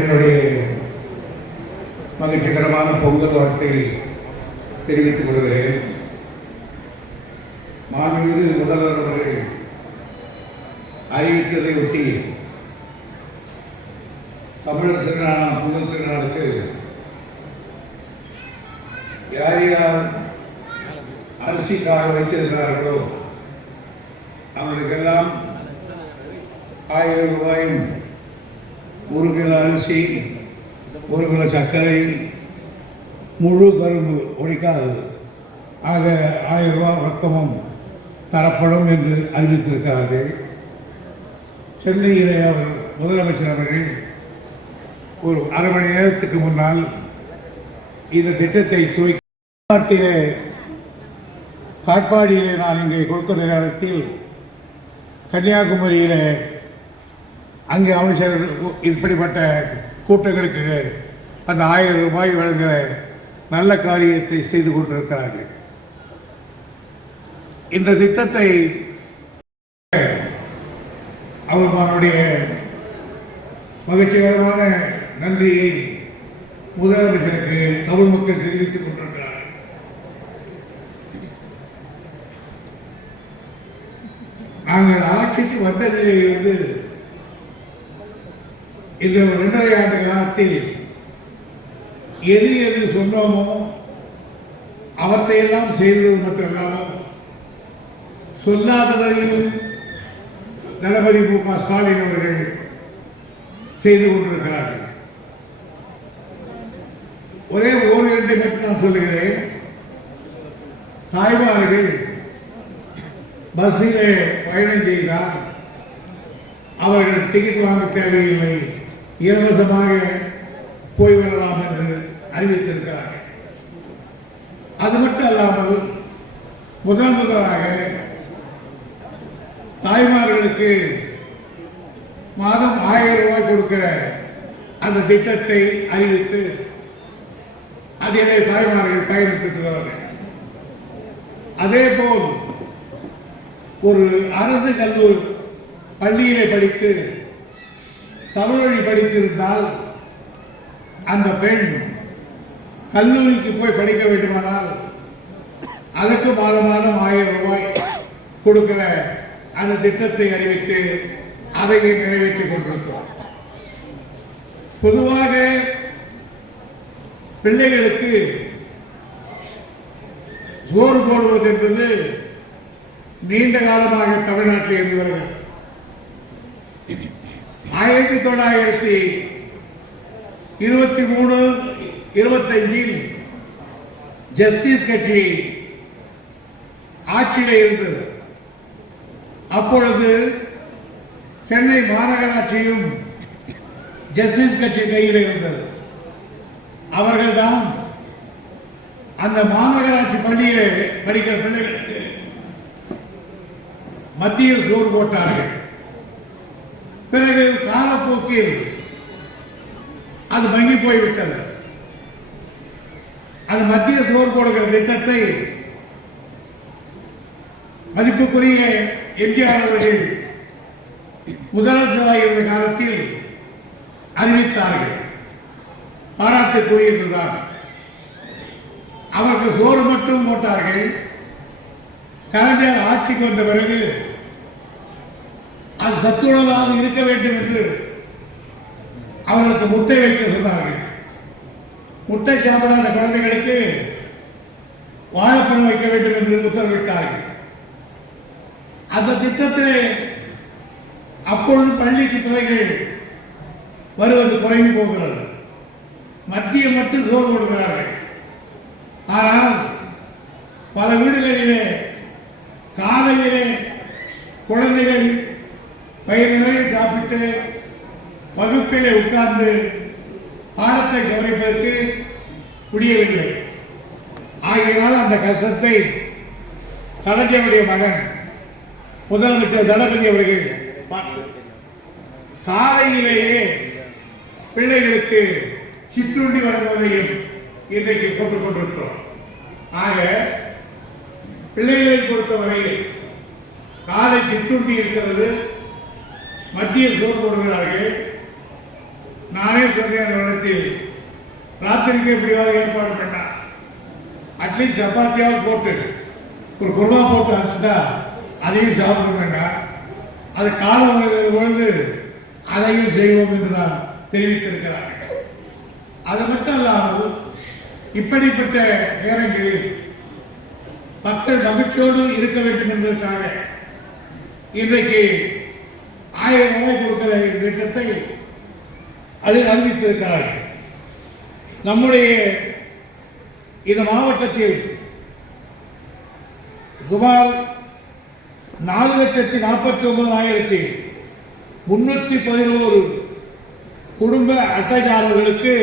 என்னுடைய மகிழ்ச்சிகரமான பொங்கல் வாழ்த்தை தெரிவித்துக் கொள்கிறேன். மாண்புமிகு முதல்வர் அவர்கள் அறிவித்ததை ஒட்டி தமிழர் திருநாளாம் பொங்கல் திருநாளுக்கு யார் யார் அரிசி காய வைத்திருக்கிறார்களோ அவர்களுக்கெல்லாம் 1000 ரூபாயும் 1 கிலோ அரிசி 1 கிலோ சர்க்கரை முழு கரும்பு உடைக்காது ஆக 1000 ரூபாய் ரொக்கமும் தரப்படும் என்று அறிவித்திருக்கிறார்கள். சென்னையிலே அவர் முதலமைச்சர் அவர்கள் ஒரு அரை மணி நேரத்துக்கு முன்னால் இந்த திட்டத்தை துவக்கிலே காட்பாடியிலே நான் இங்கே கொடுக்கிற நேரத்தில் கன்னியாகுமரியில் அங்கே அமைச்சர் இப்படிப்பட்ட கூட்டங்களுக்கு அந்த 1000 ரூபாய் வழங்குகிற நல்ல காரியத்தை செய்து கொண்டிருக்கிறார்கள். இந்த திட்டத்தை அவர்களுடைய மகிழ்ச்சிகரமான நன்றியை முதலமைச்சருக்கு தமிழ் மக்கள் தெரிவித்துக் கொண்டிருக்கிறார்கள். நாங்கள் ஆட்சிக்கு வந்ததிலிருந்து இந்த 2.5 ஆண்டு காலத்தில் எது எது சொன்னோமோ அவற்றையெல்லாம் செய்வது மட்டுமல்லாமல் சொல்லாததையும் தளபதி மு.க. ஸ்டாலின் அவர்கள் செய்து கொண்டிருக்கிறார்கள். ஒரே ஓரிரண்டை மட்டும் நான் சொல்லுகிறேன். தாய்மார்கள் பஸ்ஸிலே பயணம் செய்தால் அவர்கள் டிக்கெட் வாங்க தேவையில்லை, இலவசமாக போய்விடலாம் என்று அறிவித்திருக்கிறார்கள். அது மட்டும் அல்லாமல் முதலாக தாய்மார்களுக்கு மாதம் 1000 ரூபாய் கொடுக்கிற அந்த திட்டத்தை அறிவித்து அதிலே தாய்மார்கள் பயன்பெற்றுகிறார்கள். அதே போல் ஒரு அரசு கல்லூரி பள்ளியிலே படித்து தமிழ் வழி படித்திருந்தால் அந்த பெண் கல்லூரிக்கு போய் படிக்க வேண்டுமானால் அதற்கு மாதம் 1000 ரூபாய் கொடுக்கிற அந்த திட்டத்தை அறிவித்து அதை நிறைவேற்றிக் கொண்டிருக்கிறோம். பொதுவாக பிள்ளைகளுக்கு சோறு போடுவது என்பது நீண்ட காலமாக தமிழ்நாட்டில் இருந்து வருகிறது. 1923-25 ஜஸ்டிஸ் கட்சி ஆட்சியில் இருந்தது. அப்பொழுது சென்னை மாநகராட்சியும் ஜஸ்டிஸ் கட்சி கையில் இருந்தது. அவர்கள்தான் அந்த மாநகராட்சி பள்ளியை படிக்கிற பிள்ளைகளுக்கு மத்திய சோறு போட்டார்கள். பிறகு காலப்போக்கில் அது மங்கி போய்விட்டது. அந்த மத்திய சோறு போடுகிற திட்டத்தை மதிப்புக்குரிய எம்ஜிஆர் அவர்கள் முதலமைச்சராக இருந்த காலத்தில் அறிவித்தார்கள். பாராட்டுக்குரியதுதான். அவர்கள் சோறு மட்டும் போட்டார்கள். கலைஞர் ஆட்சிக்கு வந்த பிறகு அது சத்துணவாக இருக்க வேண்டும் என்று அவர்களுக்கு முட்டை வைக்க சொன்னார்கள். முட்டை சாப்பிடாத குழந்தைகளுக்கு வாழைப்பழம் வைக்க வேண்டும் என்று உத்தரவிட்டார்கள். அந்த திட்டத்திலே அப்பொழுது பள்ளிக்கு பிள்ளைகள் வருவது குறைந்து போகிறது. மத்திய மட்டும் சோறு கொடுக்கிறார்கள். ஆனால் பல வீடுகளிலே காலையிலே குழந்தைகள் வயிறு நிறைய சாப்பிட்டு வகுப்பிலே உட்கார்ந்து பாடத்தை கவனிப்பதற்கு முடியவில்லை. ஆகையினால் அந்த கஷ்டத்தை கலைஞருடைய மகன் முதலமைச்சர் தளபதி அவர்கள் பார்த்து காலையிலேயே பிள்ளைகளுக்கு சிற்றுண்டி வழங்குவதையும் இன்றைக்கு போட்டுக் கொண்டிருக்கிறோம். ஆக பிள்ளைகளை பொறுத்தவரையில் காலை சிற்றுண்டி இருக்கிறது, மத்திய சோறு போடுகிறார்கள், நானே சொன்னேன் அந்த இடத்தில் ராத்திரிக்கு எப்படியாவது ஏற்பாடு பண்ணா அட்லீஸ்ட் சப்பாத்தியாவது போட்டு ஒரு குருமா போட்டு அனுப்பிச்சுட்டா அதையும் சாப்பிட வேண்டாம், அது காலம் பொழுது அதையும் செய்வோம் என்று நான் தெரிவித்திருக்கிறார்கள். அது மட்டும் அல்லாமல் இப்படிப்பட்ட நேரங்களில் மக்கள் மகிழ்ச்சியோடு இருக்க வேண்டும் என்பதற்காக இன்றைக்கு 1000 ரூபாய் கொடுக்கிற திட்டத்தை அது அறிவித்திருக்கிறார்கள். நம்முடைய இந்த மாவட்டத்தில் சுமார் 4,49,311 குடும்ப அட்டைதாரர்களுக்கு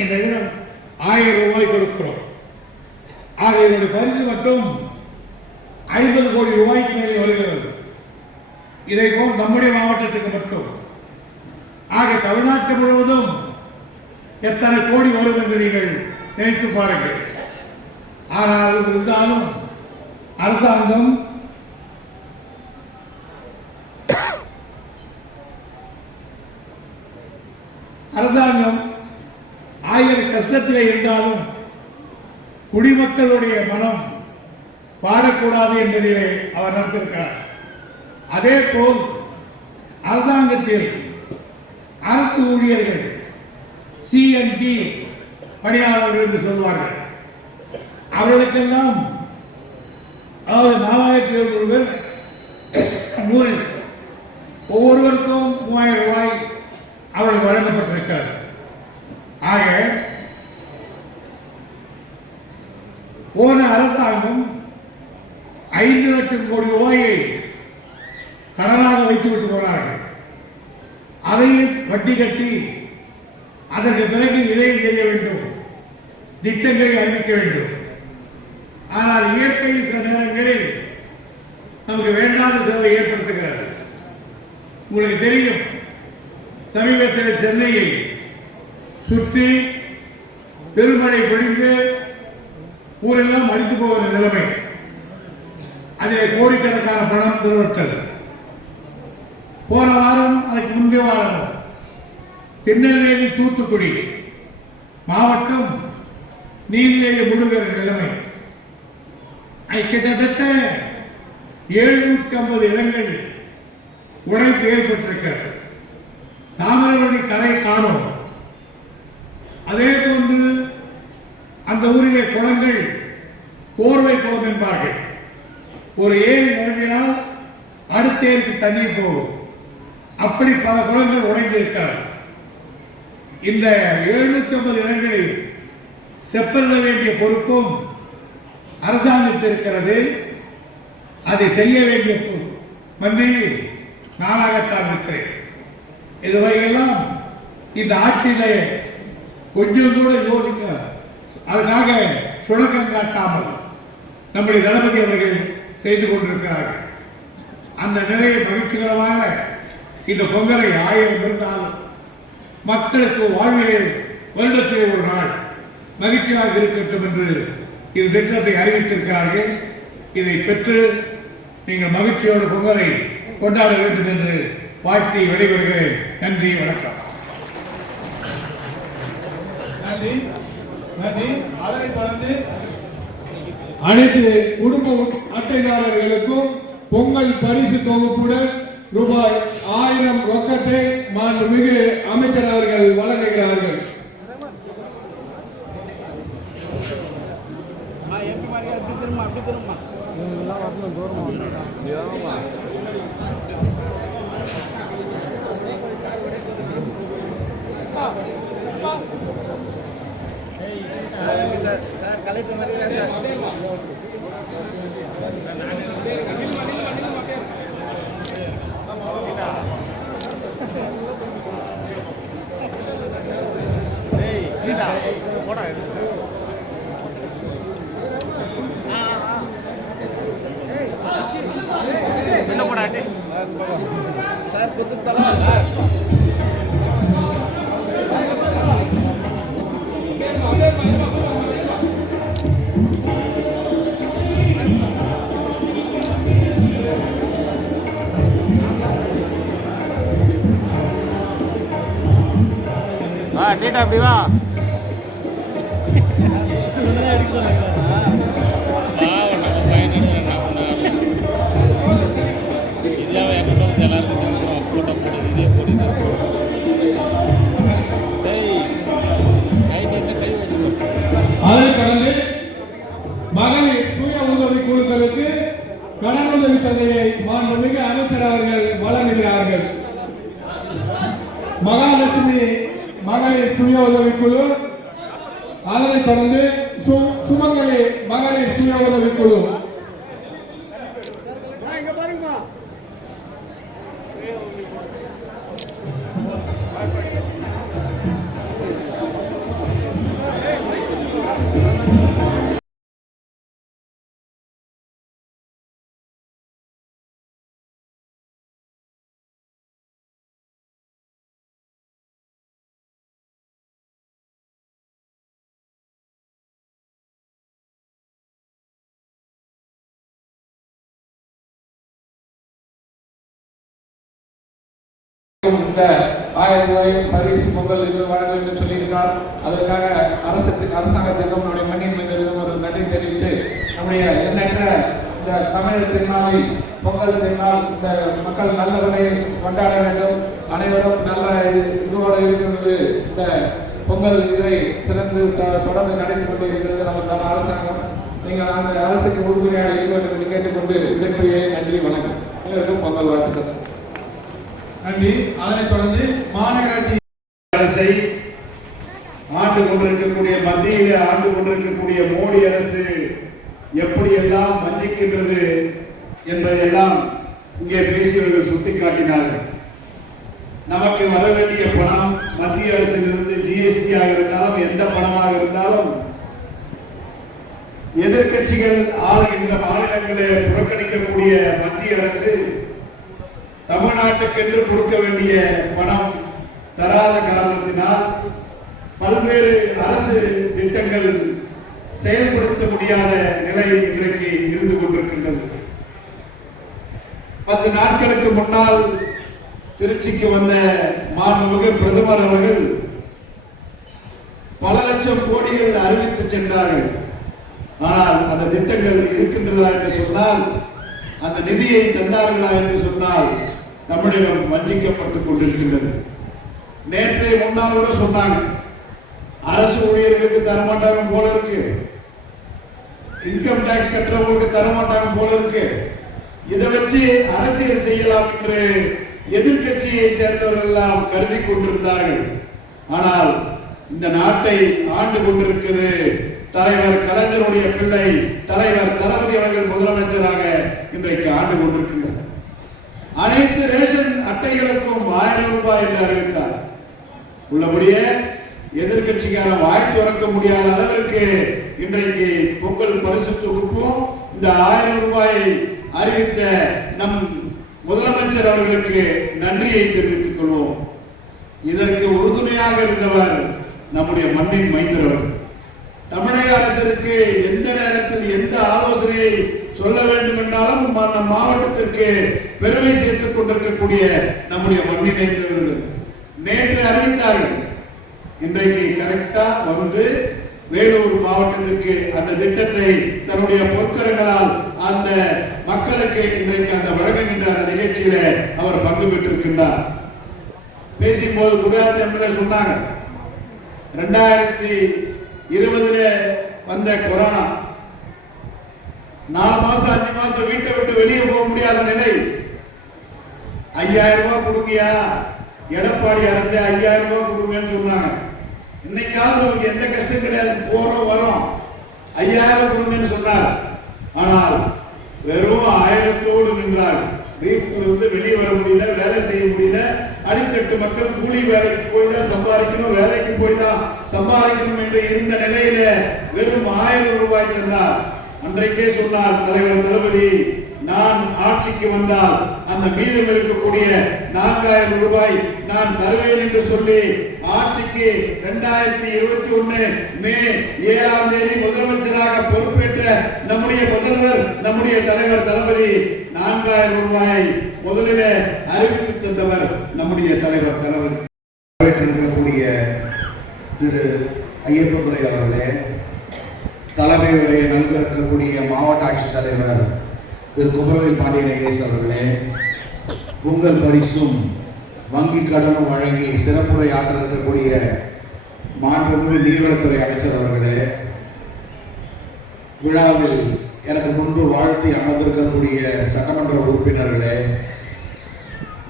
இந்த தினம் 1000 ரூபாய் கொடுக்கிறோம். ஆக இதனுடைய பரிசு மட்டும் 50 கோடி ரூபாய்க்கு மேலே வருகிறது. இதை போல் நம்முடைய மாவட்டத்துக்கு மட்டும். ஆக தமிழ்நாட்டு முழுவதும் எத்தனை கோடி வரும் என்று நீங்கள் நினைத்து பாருங்கள். ஆனால் இருந்தாலும் அரசாங்கம் ஆயிரம் கஷ்டத்திலே இருந்தாலும் குடிமக்களுடைய மனம் பாடக்கூடாது என்பதிலே அவர் நடத்திருக்கிறார். அதே போல் அரசாங்கத்தில் அரசு ஊழியர்கள் சிஎன்டி பணியாளர்கள் என்று சொல்வார்கள். அவர்களுக்கெல்லாம் அதாவது 4,700 பேர் 100 ஒவ்வொருவருக்கும் 3000 ரூபாய் அவர்கள் வழங்கப்பட்டிருக்கிறது. ஆக போன அரசாங்கம் 5 லட்சம் கோடி ரூபாயை கடனாக வைத்துவிட்டு போனார்கள். அதையும் வட்டி கட்டி அதற்கு பிறகு இதை செய்ய வேண்டும், திட்டங்களை அறிவிக்க வேண்டும். ஆனால் இயற்கை சில நேரங்களில் நமக்கு வேண்டாத தேவை ஏற்படுத்துகிறது. உங்களுக்கு தெரியும், சமீபத்தில் சென்னையை சுற்றி பெருமழை பொழிந்து ஊரெல்லாம் அடித்து போகிற நிலைமை. அதிலே கோடிக்கணக்கான பணம் திருவட்டது. போன வாரம் அதுக்கு முந்தைய வாரம் திருநெல்வேலி தூத்துக்குடி மாவட்டம் நீரிலேயே முழுகிற நிலைமை. கிட்டத்தட்ட 750 இடங்கள் உடைப்பு ஏற்பட்டிருக்கிறது. தாமிரபரணி கரை காணும். அதே போன்று அந்த ஊரிலே குளங்கள் கோர்வை குளம் என்பார்கள். ஒரு ஏரி நிரம்பினால் அடுத்த ஏரிக்கு தண்ணீர் போகும். அப்படி பல குளங்கள் உடைந்திருக்கிறது. இந்த 750 இடங்களில் செப்பல்ல வேண்டிய பொறுப்பும் அரசாங்கத்திற்கிறது. அதை செய்ய வேண்டிய மந்திரி நானாகத்தான் இருக்கிறேன். இதுவரையெல்லாம் இந்த ஆட்சியிலே கொஞ்சம் கூட யோசிக்க அதற்காக சுழக்கம் காட்டாமல் நம்முடைய தளபதி அவர்கள் செய்து கொண்டிருக்கிறார்கள். அந்த நிலையை மகிழ்ச்சிகரமாக இந்த பொங்கலை 1000 இருந்தாலும் மக்களுக்கு வாழ்வியல் வருடத்திலே ஒரு நாள் மகிழ்ச்சியாக இருக்கட்டும் என்று இந்த திட்டத்தை அறிவித்திருக்கிறார்கள். இதை பெற்று நீங்கள் மகிழ்ச்சியோடு பொங்கலை கொண்டாட வேண்டும் என்று வாழ்த்தி விடைபெறுகிறேன். நன்றி, வணக்கம். அதனைத் தொடர்ந்து அனைத்து குடும்ப அட்டைதாரர்களுக்கும் பொங்கல் பரிசு தொகுப்புடன் ரூபாய் 1000 ரொக்கத்தை மாண்புமிகு அமைச்சர் அவர்கள் வழங்குகிறார்கள். லேட்டா அப்படி வா அதைத் தொடர்ந்து மகளிர் சுய உதவி குழுக்களுக்கு கடனுதவி தொகையை மாண்புமிகு அமைச்சர் அவர்கள் வழங்குகிறார்கள். மகாலட்சுமி மகளிர் சுய உதவி குழு, அதனைத் தொடர்ந்து சுமங்கலி மகளிர் சுய உதவி குழு. இந்த 1000 ரூபாய் பரிசு பொங்கல் இது வழங்க வேண்டும் சொல்லியிருக்கார். அதற்காக அரசாங்கத்திற்கும் நம்முடைய மண்ணின் மைந்தர்களுக்கும் ஒரு நன்றி தெரிவித்து நம்முடைய எண்ணற்ற இந்த தமிழர் திருநாளை பொங்கல் திருநாள் இந்த மக்கள் நல்ல வகையில் கொண்டாட வேண்டும். அனைவரும் நல்ல இதுவோடு இருக்கிறது. இந்த பொங்கல் இதை சிறந்து தொடர்ந்து நடத்தி கொண்டு இருக்கிறது நமக்கான அரசாங்கம். நீங்கள் அந்த அரசுக்கு உறுதுணையாக இருக்க வேண்டும் என்று கேட்டுக்கொண்டு விடைபெறுகிறேன். நன்றி, வணக்கம். அனைவருக்கும் பொங்கல் வாழ்த்துக்கள். நன்றி. அதனைத் தொடர்ந்து மாநகராட்சி அரசை ஆண்டு கொண்டிருக்கக்கூடிய மத்தியிலே ஆண்டு கொண்டிருக்கக்கூடிய மோடி அரசு எப்படியெல்லாம் வஞ்சிக்கின்றது என்பதையெல்லாம் இங்கே பேசியவர்கள் சுட்டிக்காட்டினார்கள். நமக்கு வர வேண்டிய பணம் மத்திய அரசிலிருந்து ஜிஎஸ்டியாக இருந்தாலும் எந்த பணமாக இருந்தாலும் எதிர்கட்சிகள் ஆளுகின்ற மாநிலங்களை புறக்கணிக்கக்கூடிய மத்திய அரசு தமிழ்நாட்டுக்கென்று கொடுக்க வேண்டிய பணம் தராத காரணத்தினால் பல்வேறு அரசு திட்டங்கள் செயல்படுத்த முடியாத நிலை இன்றைக்கு இருந்து கொண்டிருக்கின்றது. 10 நாட்களுக்கு முன்னால் திருச்சிக்கு வந்த மாண்புமிகு பிரதமர் அவர்கள் பல லட்சம் கோடிகள் அறிவித்து சென்றார்கள். ஆனால் அந்த திட்டங்கள் இருக்கின்றதா என்று சொன்னால், அந்த நிதியை தந்தார்களா என்று சொன்னால் தமிழகம் வஞ்சிக்கப்பட்டுக் கொண்டிருக்கின்றது. நேற்றைய முன்னால் கூட சொன்னாங்க, அரசு ஊழியர்களுக்கு தரமாட்டாங்க போல இருக்கு, இன்கம் டாக்ஸ் கட்டுறவங்களுக்கு தரமாட்டாங்க போல இருக்கு, இதை வச்சு அரசியல் செய்யலாம் என்று எதிர்கட்சியை சேர்ந்தவர்கள் எல்லாம் கருதி கொண்டிருந்தார்கள். ஆனால் இந்த நாட்டை ஆண்டு கொண்டிருக்கிறது தலைவர் கலைஞருடைய பிள்ளை தலைவர் தளபதி அவர்கள் முதலமைச்சராக இன்றைக்கு ஆண்டு கொண்டிருக்கின்றனர். அனைத்து ரேஷன் அட்டைகளுக்கும் 1000 ரூபாய் என்று அறிவித்தார். உள்ளபடியே எதிர்கட்சிக்கான வாய் திறக்க முடியாத அளவிற்கு இன்றைக்கு பொங்கல் பரிசு தொகுப்பும் இந்த 1000 ரூபாயை அறிவித்த நம் முதலமைச்சர் அவர்களுக்கு நன்றியை தெரிவித்துக் கொள்வோம். இதற்கு உறுதுணையாக இருந்தவர் நம்முடைய மண்ணின் மைந்தர். தமிழக அரசிற்கு எந்த நேரத்தில் எந்த ஆலோசனையை சொல்ல வேண்டும் என்றாலும் நம் மாவட்டத்திற்கு பெருமை சேர்த்துக் கொண்டிருக்கக்கூடிய நம்முடைய மண்ணினை நேற்று அறிவித்தார்கள். இன்றைக்கு கரெக்டா வந்து வேலூர் மாவட்டத்திற்கு அந்த திட்டத்தை தன்னுடைய பொற்கரங்களால் அந்த மக்களுக்கு இன்றைக்கு அந்த வழங்குகின்ற அந்த நிகழ்ச்சியில அவர் பங்கு பெற்றிருக்கின்றார். பேசும்போது குஜராத் எம்எல்ஏ சொன்னாங்க, 2020 வந்த கொரோனா 4 மாசம் 5 மாசம் வீட்டை விட்டு வெளியே போக முடியாத நிலை. 5000 ரூபாய் கொடுக்கியா, எடப்பாடி அரசு 5000 ரூபாய் கொடுங்கன்னு சொன்னாங்க. இன்னைக்காவது நமக்கு எந்த கஷ்டம் கிடையாது, போறோம் வரோம், 5000 கொடுங்கன்னு சொன்னார். ஆனால் வெறும் 1000தோடு நின்றார். வீட்டிலிருந்து வெளியே வர முடியல, வேலை செய்ய முடியல. அடித்தட்டு மக்கள் கூலி வேலைக்கு போய் தான் சம்பாதிக்கணும், வேலைக்கு போய் தான் சம்பாதிக்கணும் என்று இருந்த நிலையில வெறும் 1000 ரூபாய் தந்தார். அன்றைக்கே சொன்னார் தலைவர் தளபதி, நான் ஆட்சிக்கு வந்தால் அந்த மீதம் இருக்கக்கூடிய 4000 ரூபாய் நான் தருவேன் என்று சொல்லி ஆட்சிக்கு 2021 மே 7ஆம் தேதி முதலமைச்சராக பொறுப்பேற்ற நம்முடைய முதல்வர் நம்முடைய தலைவர் தளபதி 4000 ரூபாய் முதலில் அறிவித்து தந்தவர் நம்முடைய தலைவர் தளபதி. இருக்கக்கூடிய திரு ஐயப்பதுரை அவர்களே, தலைமை உரையை நல்கிருக்கக்கூடிய மாவட்ட ஆட்சித்தலைவர் திரு குமரவேல் பாண்டியன் ஐஏஎஸ் அவர்களே, பொங்கல் பரிசும் வங்கி கடனும் வழங்கி சிறப்புரை ஆற்ற இருக்கக்கூடிய மாண்புமிகு நீர்வளத்துறை அமைச்சர் அவர்களே, விழாவில் எனக்கு முன்பு வாழ்த்தி அமர்ந்திருக்கக்கூடிய சட்டமன்ற உறுப்பினர்களே,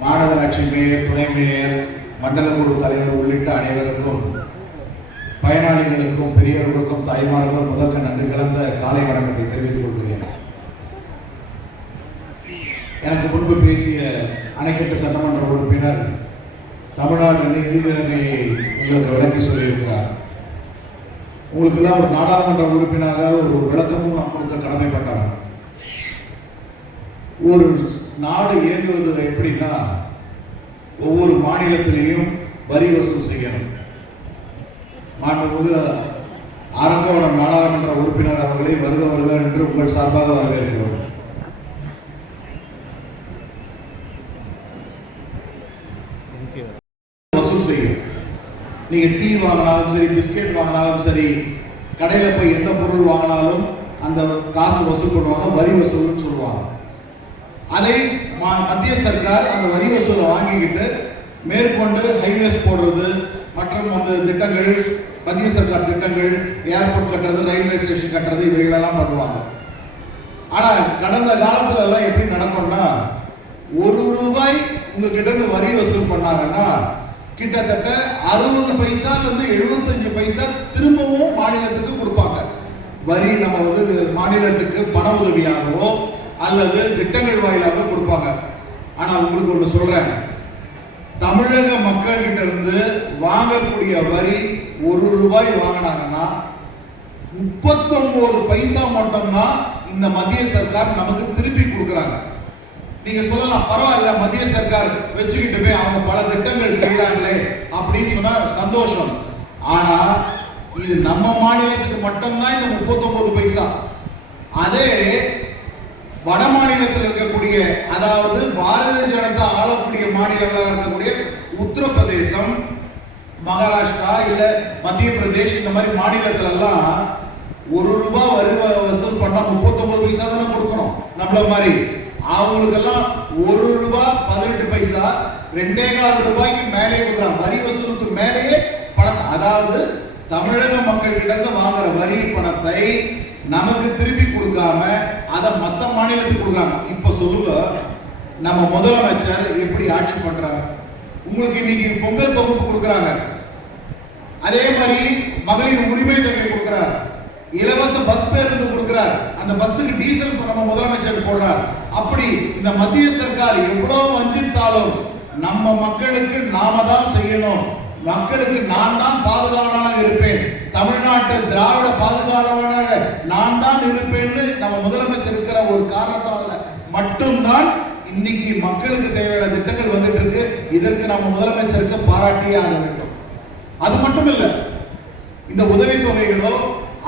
மாநகராட்சி மேயர், துணை மேயர், மண்டல குழு தலைவர் உள்ளிட்ட அனைவருக்கும், பயனாளிகளுக்கும், பெரியவர்களுக்கும், தாய்மார்களுக்கும் முதற்க நன்றி கலந்த காலை வணக்கத்தை தெரிவித்துக் கொள்கிறேன். எனக்கு முன்பு பேசிய அணைக்கட்டு சட்டமன்ற உறுப்பினர் தமிழ்நாடு நிதி நிலைமையை உங்களுக்கு விளக்கி சொல்லியிருக்கிறார். உங்களுக்கெல்லாம் ஒரு நாடாளுமன்ற உறுப்பினராக ஒரு விளக்கமும் நான் கொடுக்க கடமைப்பட்டவன். ஒரு நாடு இயங்குவது எப்படின்னா, ஒவ்வொரு மாநிலத்திலேயும் வரி வசூல் செய்யணும். மாண்புமிகு அரங்கோணம் நாடாளுமன்ற உறுப்பினர் அவர்களை வருக வருக என்று உங்கள் சார்பாக வரவேற்கிறோம். வசூல் செய்யும். நீங்க டீ வாங்கினாலும் சரி, பிஸ்கெட் வாங்கினாலும் சரி, கடையில போய் எந்த பொருள் வாங்கினாலும் அந்த காசு வசூல் பண்ணுவாங்க, வரி வசூல்னு சொல்லுவாங்க. அதை மத்திய சர்க்கார் அந்த வரி வசூலை வாங்கிக்கிட்டு மேற்கொண்டு ஹைவேஸ் போடுறது மற்றும் அந்த திட்டங்கள், மத்திய சர்க்கார் திட்டங்கள், ஏர்போர்ட் கட்டுறது, ரயில்வே ஸ்டேஷன் கட்டுறது, இவைகளெல்லாம் பண்ணுவாங்க. ஆனா கடந்த காலத்துல எல்லாம் எப்படி நடக்கும்னா, ₹1 உங்ககிட்ட இருந்து வரி வசூல் பண்ணாங்கன்னா கிட்டத்தட்ட 60 பைசால இருந்து 75 பைசா திரும்பவும் மாநிலத்துக்கு கொடுப்பாங்க. வரி நம்ம மாநிலத்துக்கு பண உதவியாகவோ அல்லது திட்டங்கள் வாயிலாக கொடுப்பாங்க. ஆனா உங்களுக்கு ஒண்ணு சொல்றேன், தமிழக மக்கள் கிட்ட இருந்து வாங்கக்கூடிய வரி ₹1 வாங்கினாங்கன்னா 39 பைசா மட்டும்தான் இந்த மத்திய சர்க்கார் நமக்கு திருப்பி கொடுக்குறாங்க. நீங்க சொல்லலாம், பரவாயில்ல மத்திய சர்க்கார் வச்சுக்கிட்டு போய் அவங்க பல திட்டங்கள் செய்யறாங்களே அப்படின்னு சொன்னா சந்தோஷம். ஆனா இது நம்ம மாநிலத்துக்கு மட்டும்தான் இந்த 39 பைசா. அதே வட மாநிலத்தில் இருக்கக்கூடிய, அதாவது பாரதிய ஜனதா ஆளக்கூடிய மாநிலங்களாக இருக்கக்கூடிய உத்தரப்பிரதேசம், மகாராஷ்டிரா இல்ல மத்திய பிரதேஷ், இந்த மாதிரி மாநிலத்துல எல்லாம் ₹1 வரி வசூல் பண்ணா 39 பைசா தானே கொடுக்கணும் நம்மள மாதிரி. அவங்களுக்கெல்லாம் ₹1 18 பைசா, ₹2.25 மேலே கொடுக்குறாங்க. வரி வசூலுக்கு மேலேயே பணத்தை, அதாவது தமிழக மக்கள் கிட்ட இருந்து வாங்குற வரி பணத்தை நமக்கு திருப்பி கொடுக்காம அதை மத்த மாநிலத்துக்கு கொடுக்குறாங்க. இப்ப சொல்லுங்க, நம்ம முதலமைச்சர் எப்படி ஆட்சி பண்றாங்க? உங்களுக்கு இன்னைக்கு பொங்கல் தொகுப்பு கொடுக்குறாங்க, அதே மாதிரி மகளிர் உரிமை தொகை கொடுக்கிறார், இலவச பஸ் பேருந்து கொடுக்கிறார், அந்த பஸ்ஸுக்கு டீசல் நம்ம முதலமைச்சர் போடுறார். அப்படி இந்த மத்திய சர்க்கார் எவ்வளவு வஞ்சித்தாலும் நம்ம மக்களுக்கு நாம தான் செய்யணும். மக்களுக்கு நான் தான் பாதுகாவலனாக இருப்பேன், தமிழ்நாட்டு திராவிட பாதுகாவலனாக நான் தான் இருப்பேன்னு நம்ம முதலமைச்சர் இருக்கிற ஒரு காரணத்தால மட்டும்தான் இன்னைக்கு மக்களுக்கு தேவையான திட்டங்கள் வந்துட்டு இருக்கு. இதற்கு நம்ம முதலமைச்சருக்கு பாராட்டியே ஆக வேண்டும். அது மட்டும் இல்ல, இந்த உதவி தொகைகளோ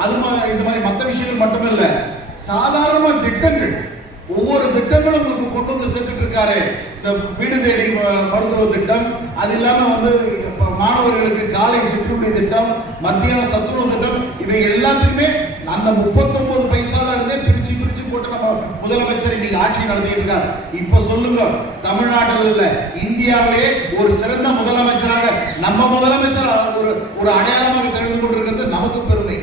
அது இந்த மாதிரி மற்ற விஷயங்கள் மட்டுமில்ல, சாதாரண திட்டங்கள், ஒவ்வொரு திட்டங்களும் உங்களுக்கு கொண்டு வந்து சேர்த்துட்டு இருக்காரு. இந்த வீடு தேடி மருத்துவ திட்டம், அது இல்லாம மாணவர்களுக்கு காலை சிற்றுண்டி திட்டம், மத்தியான சத்துணவு திட்டம், இவை எல்லாத்துக்குமே அந்த 39 பைசால இருந்தே பிரிச்சு பிரிச்சு போட்டு நம்ம முதலமைச்சர் இன்னைக்கு ஆட்சி நடத்திட்டு இருக்கார். இப்ப சொல்லுங்க, தமிழ்நாட்டில் இல்ல இந்தியாவிலே ஒரு சிறந்த முதலமைச்சராக நம்ம முதலமைச்சர் ஒரு அடையாளமாக தெரிந்து கொண்டிருக்கிறது நமக்கு பெருமை.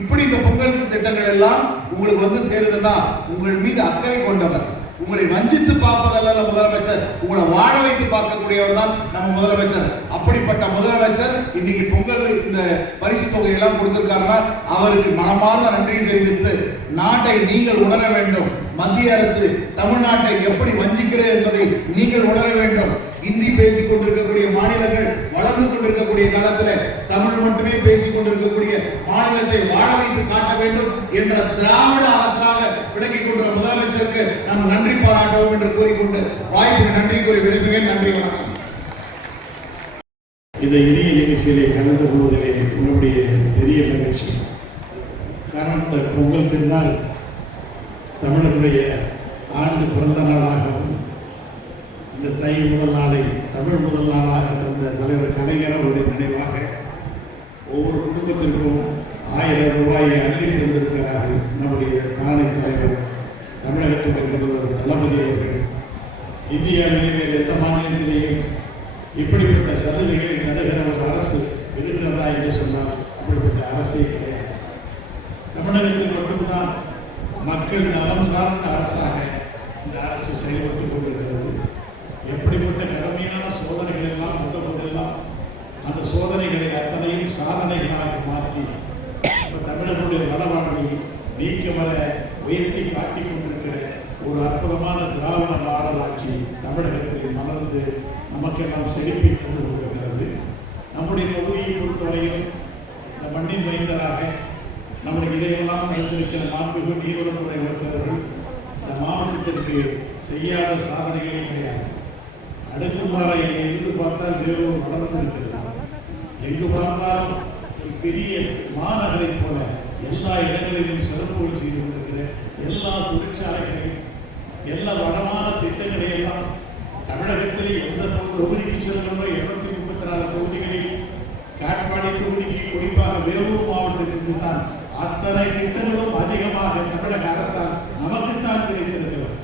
இப்படி இந்த பொங்கல் திட்டங்கள் எல்லாம் உங்களுக்கு வந்து சேருதுன்னா உங்கள் மீது அக்கறை கொண்டவர், உங்களை வஞ்சித்து பார்ப்பதல்ல முதலமைச்சர், உங்களை வாழ வைத்து பார்க்கக்கூடியவர் தான் நம்ம முதலமைச்சர். அப்படிப்பட்ட முதலமைச்சர் இன்னைக்கு பொங்கல் இந்த பரிசு தொகை எல்லாம் கொடுத்திருக்காருன்னா அவருக்கு மனமார்ந்த நன்றியை தெரிவித்து, நாட்டை நீங்கள் உணர வேண்டும், மத்திய அரசு தமிழ்நாட்டை எப்படி வஞ்சிக்கிறது என்பதை நீங்கள் உணர வேண்டும். ஹிந்தி பேசிக் கொண்டிருக்கக்கூடிய மாநிலங்கள் வளர்ந்து கொண்டிருக்கக்கூடிய காலத்தில் தமிழ் மட்டுமே பேசிக் கொண்டிருக்கக்கூடிய மாநிலத்தை வாழ வைத்து காட்ட வேண்டும் என்ற திராவிட அரசாக விளங்கிக் கொண்ட முதலமைச்சருக்கு நாம் நன்றி பாராட்டுவோம் என்று கூறிக்கொண்டு வாய்ப்புக்கு நன்றி கூறி விடைபெறுகிறேன். நன்றி, வணக்கம். இந்த இனிய நிகழ்ச்சியிலே கலந்து கொள்வதிலே உங்களுடைய பெரிய மகிழ்ச்சி. காரணம், இந்த பொங்கல் திருநாள் தமிழர்களுடைய ஆண்டு பிறந்த நாளாகவும், இந்த தை முதல் நாளை தமிழ் முதல் நாளாக தந்த தலைவர் கலைஞர் அவருடைய நினைவாக ஒவ்வொரு குடும்பத்திற்கும் 1000 ரூபாயை அள்ளி தந்திருக்கிறார்கள் நம்முடைய தானை தலைவர் தமிழகத்துடைய முதல்வர் தளபதி அவர்கள். இந்தியாவிலே வேறு எந்த மாநிலத்திலேயும் இப்படிப்பட்ட சலுகைகளை தருகிற ஒரு அரசு இருக்கிறதா என்று சொன்னால் அப்படிப்பட்ட அரசே கிடையாது. தமிழகத்தில் மட்டும்தான் மக்கள் நலம் சார்ந்த அரசாக இந்த அரசு செயல்பட்டு கொண்டிருக்கிறது. எப்படிப்பட்ட கடுமையான சோதனைகள் எல்லாம் வந்த போதெல்லாம் அந்த சோதனைகளை அத்தனையும் சாதனைகளாக மாற்றி இப்போ தமிழர்களுடைய நலவாழ்வை நீக்க வர உயர்த்தி காட்டிக் கொண்டிருக்கிற ஒரு அற்புதமான திராவிட மாடல் ஆட்சி தமிழகத்தில் மலர்ந்து நமக்கெல்லாம் செழிப்பை தந்து கொண்டிருக்கிறது. நம்முடைய பகுதியை பொறுத்தவரையில் இந்த மண்ணின் மைந்தராக நம்முடைய இதையெல்லாம் வைத்திருக்கிற மாண்புமிகு நீர்வளத்துறை அமைச்சர்கள் இந்த மாவட்டத்திற்கு செய்யாத சாதனைகளே கிடையாது. அடுக்குமாறையில் இருந்து பார்த்தால் வேலூர் வளர்ந்திருக்கிறது. எங்கு பார்த்தாலும் ஒரு பெரிய மாநகரை போல எல்லா இடங்களிலும் சிறப்புகள் செய்து கொண்டிருக்கிற எல்லா தொழிற்சாலைகளையும் எல்லா வளமான திட்டங்களை எல்லாம் தமிழகத்திலே எந்த தொகுதிக்கு செல்கிறதோ 234 தொகுதிகளில் காட்பாடி தொகுதிக்கு குறிப்பாக வேலூர் மாவட்டத்திற்கு தான் அத்தனை திட்டங்களும் அதிகமாக தமிழக அரசால் நமக்குத்தான் கிடைத்திருக்கிறது.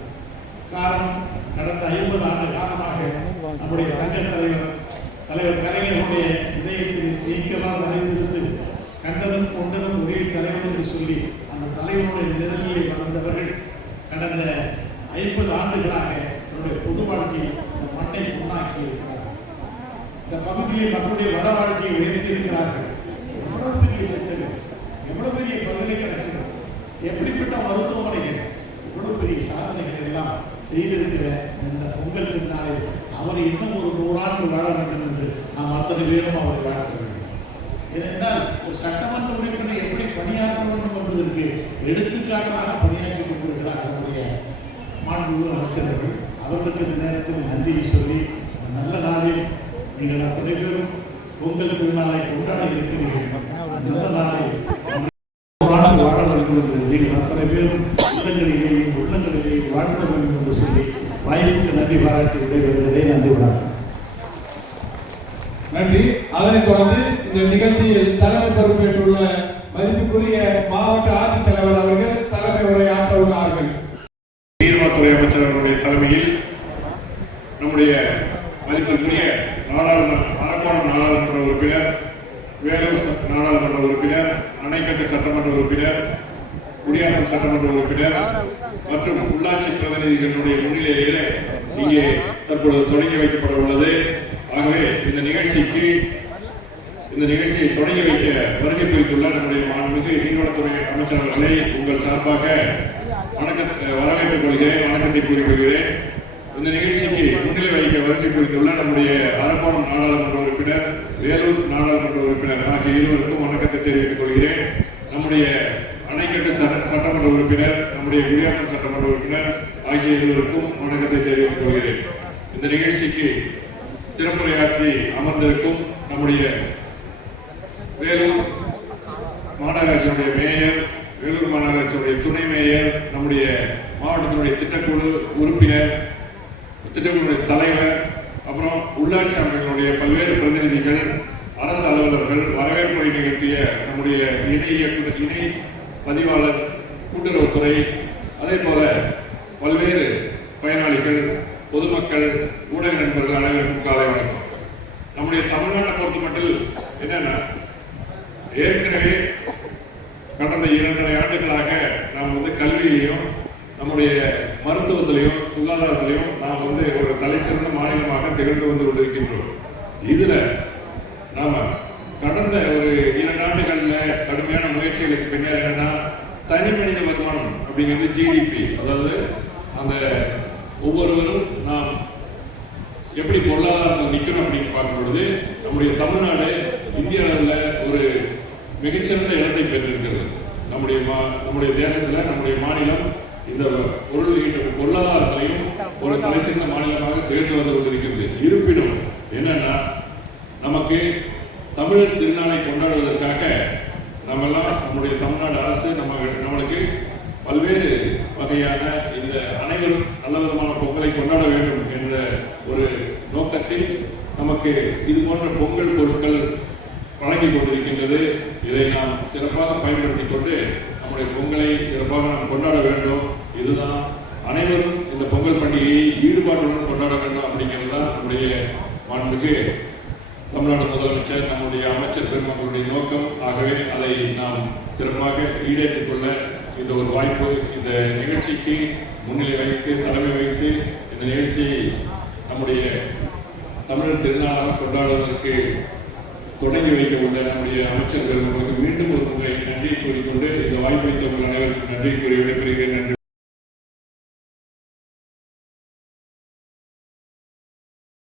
காரணம், கடந்த 50 ஆண்டு காலமாக நம்முடைய தங்க தலைவர் கலைஞருடைய இதயத்தில் நீக்கமாக நிறைந்திருந்து கண்டதும் கொண்டதும் ஒரே தலைவர் என்று சொல்லி அந்த தலைவனுடைய நிழலிலே வளர்ந்தவர்கள் கடந்த 50 ஆண்டுகளாக தன்னுடைய பொது வாழ்க்கையை இந்த மண்ணை உண்டாக்கி இருக்கிறார்கள். இந்த பகுதியிலே மக்களுடைய வள வாழ்க்கையை உயர்த்தி இருக்கிறார்கள். எவ்வளவு பெரிய திட்டங்கள், எவ்வளவு பெரிய பல்கலைக்கழகங்கள், எப்படிப்பட்ட மருத்துவமனைகள், இவ்வளவு பெரிய சாதனைகள் எல்லாம் செய்திருக்கிற இந்த பொங்கல் திருநாளை அவர் இன்னும் ஒரு 100 ஆண்டு வாழ வேண்டும் என்று நாம் அத்தனை பேரும் அவரை வாழ்த்த வேண்டும். ஏனென்றால் ஒரு சட்டமன்ற உறுப்பினர் எப்படி பணியாற்ற வேண்டும் என்பதற்கு எடுத்துக்காட்டாக பணியாற்றிக் கொண்டிருக்கிறார் நம்முடைய மாண்புமிகு அமைச்சர்கள். அவர்களுக்கு இந்த நேரத்தில் நன்றியை சொல்லி இந்த நல்ல நாளில் நீங்கள் அத்தனை பேரும் பொங்கல் திருநாளை கொண்டாடி இருக்கிறீர்கள். நல்ல நாளில் வாழ வேண்டும் என்று நீங்கள் அத்தனை பேரும் இல்லங்களிலேயும் உள்ளங்களிலேயும் வாழ்த்த வேண்டும் என்று சொல்லி வாய்ப்புக்கு நன்றி பாராட்டி விடைபெறுகிறதே. நன்றி, வணக்கம். நன்றி. அதனைத் தொடர்ந்து இந்த நிகழ்ச்சியில் தலைமை பொறுப்பேற்றுள்ள மதிப்புக்குரிய மாவட்ட ஆட்சித்தலைவர் அவர்கள் தலைமை உரை ஆற்ற உள்ளார்கள். நீர்வளத்துறை அமைச்சர் அவர்களுடைய தலைமையில் நம்முடைய மதிப்பிற்குரிய அரக்கோணம் நாடாளுமன்ற உறுப்பினர், வேலூர் நாடாளுமன்ற உறுப்பினர், அணைக்கட்டு சட்டமன்ற உறுப்பினர், குடியாத்தம் சட்டமன்ற உறுப்பினர் மற்றும் உள்ளாட்சி பிரதிநிதிகளுடைய முன்னிலையிலே இங்கே தற்பொழுது தொடங்கி வைக்கப்பட உள்ளது. ஆகவே இந்த நிகழ்ச்சியை தொடங்கி வைக்க வருகை புரிந்துள்ள நம்முடைய மாண்புமிகு நீர்வளத்துறை அமைச்சர் அவர்களை உங்கள் சார்பாக வரவேற்றுக் கொள்கிறேன், வணக்கத்தை கூறிக்கொள்கிறேன். இந்த நிகழ்ச்சிக்கு முன்னிலை வைக்க வருகை புரிந்துள்ள நம்முடைய அரக்கோணம் நாடாளுமன்ற உறுப்பினர், வேலூர் நாடாளுமன்ற உறுப்பினர் ஆகிய இருவருக்கும் வணக்கத்தை தெரிவித்துக் கொள்கிறேன். நம்முடைய அணைக்கட்டு சட்டமன்ற உறுப்பினர், நம்முடைய குடியாத்தம் சட்டமன்ற உறுப்பினர் ஆகிய இருவருக்கும் வணக்கத்தை தெரிவித்துக் கொள்கிறேன். இந்த நிகழ்ச்சிக்கு சிறப்புரையாற்றி அமர்ந்திருக்கும் நம்முடைய வேலூர் மாநகராட்சியுடைய மேயர், வேலூர் மாநகராட்சியுடைய துணை மேயர், நம்முடைய மாவட்டத்தினுடைய திட்டக்குழு உறுப்பினர், திட்டக்குழுடைய தலைவர், அப்புறம் உள்ளாட்சி அமைப்புகளுடைய பல்வேறு பிரதிநிதிகள், அரசு அலுவலர்கள், வரவேற்புரை நிகழ்த்திய நம்முடைய இணை பதிவாளர், கூட்டுறவுத்துறை, அதே போல பல்வேறு பயனாளிகள், பொதுமக்கள், ஊடக நண்பர்கள் அனைவருக்கும் காலை வணக்கம். நம்முடைய தமிழ்நாட்டை பொறுத்த மட்டும் என்னன்னா, ஏற்கனவே கடந்த 2.5 ஆண்டுகளாக நாம் கல்வியிலையும் நம்முடைய மருத்துவத்திலையும் சுகாதாரத்திலையும் நாம் ஒரு தலை சிறந்த மாநிலமாக திகழ்ந்து வந்து கொண்டிருக்கின்றோம். இதுல நாம கடந்த ஒரு 2 ஆண்டுகள்ல கடுமையான முயற்சிகளுக்கு பின்னர் என்னன்னா, தனி மனித வருமானம் அப்படிங்கிறது ஜிடிபி, அதாவது அந்த ஒவ்வொருவரும் நாம் எப்படி பொருளாதாரத்தில் நிற்கணும் அப்படின்னு பார்க்கும் பொழுது நம்முடைய தமிழ்நாடு இந்திய அளவில் ஒரு மிகச்சிறந்த இடத்தை பெற்றிருக்கிறது. நம்முடைய தேசத்துல நம்முடைய மாநிலம் இந்த பொருளாதாரத்திலையும் ஒரு தலை சிறந்த மாநிலமாக திகழ்ந்து வந்து கொண்டிருக்கிறது. இருப்பினும் என்னன்னா, நமக்கு தமிழர் திருநாளை கொண்டாடுவதற்காக நம்மெல்லாம் நம்முடைய தமிழ்நாடு அரசு நம்மளுக்கு பல்வேறு வகையான இந்த அனைவரும் நல்ல விதமான பொங்கலை கொண்டாட வேண்டும் என்ற ஒரு நோக்கத்தில் நமக்கு இது போன்ற பொங்கல் பொருட்கள் வழங்கிக் கொண்டிருக்கின்றது. இதை நாம் சிறப்பாக பயன்படுத்திக் கொண்டு நம்முடைய பொங்கலை சிறப்பாக நாம் கொண்டாட வேண்டும். இதுதான் அனைவரும் இந்த பொங்கல் பண்டிகையை ஈடுபாட்டுடன் கொண்டாட வேண்டும் அப்படிங்கிறது தான் நம்முடைய மாண்புமிகு தமிழ்நாடு முதலமைச்சர் நம்முடைய அமைச்சர் பெருமக்களுடைய நோக்கம். ஆகவே அதை நாம் சிறப்பாக ஈடேற்றிக் கொள்ள இந்த ஒரு வாய்ப்பு, இந்த நிகழ்ச்சிக்கு முன்னிலை வைத்து தலைமை வைத்து இந்த நிகழ்ச்சியை நம்முடைய தமிழர் திருநாளாக கொண்டாடுவதற்கு தொடங்கி வைக்க உள்ள நம்முடைய அமைச்சர் பெருமக்களுக்கு மீண்டும் ஒரு முறை நன்றியை கூறிக்கொண்டு இந்த வாய்ப்பளித்த உங்கள் அனைவருக்கும் நன்றி கூறி விடைபெறுகிறேன். நன்றி.